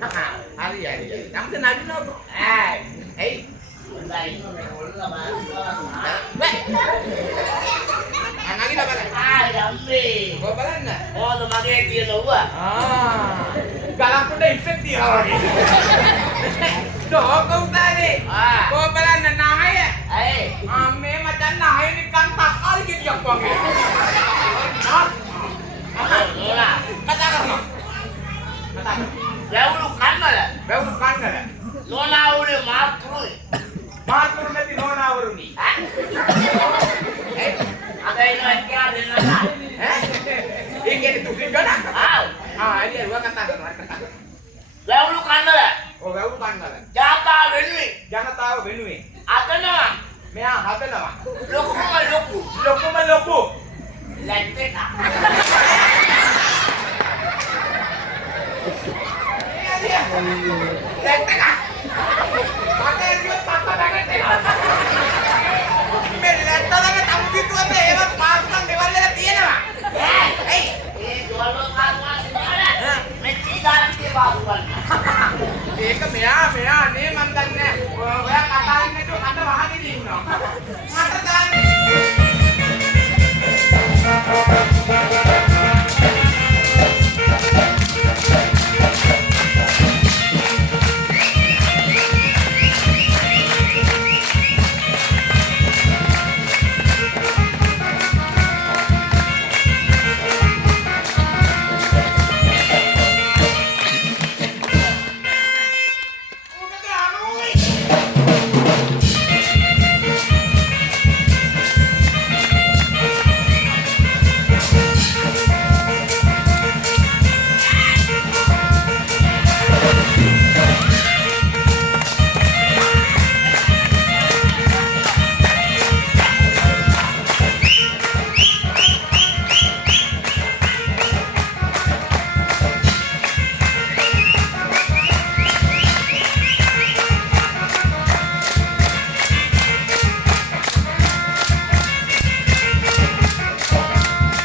හරි හරි. නම්ද නගිනවද? ඇයි? හොඳයි ඉන්නේ ඔල්ලා බලන්න. නගින බලන්න. යම්මේ. කො බලන්න. ඕද මගේ තියෙන ඌව. ගලක්කුඩ ඉස්සෙක් තියනවා වගේ. ඩෝක උතානේ. කො බලන්න නාය. ඇයි? අම්මේ මචං නාය නිකන් තක්කාලි ගෙඩියක් වගේ. නෝනා කතා කරනවා. කතා කරනවා. වැවුළු කන්නල. වැවුරු කන්නද? නෝනා උනේ මාතුරුයි. මාතුරු නැති නෝනාවරුනි. අද ඉන්න එක්කලා දෙන්නලා. ඒකේ තුසින් ගන්න. එළිය රුව කතා කරනවා කතා කරනවා. වැවුළු කන්නල. ඔව් වැවුරු කන්නද? ජාතා වෙනුයි. ජනතාව වෙනුවෙන් අදනවා. මෙයා හදනවා. ලොකුම ලොකු. ලොකුම ලොකු. ලැට්ටේක. ලැට්ටක. මට එළිය පක්ක දාගන්න. මේ ලැට්ටලක තමුකිතුවද ඒ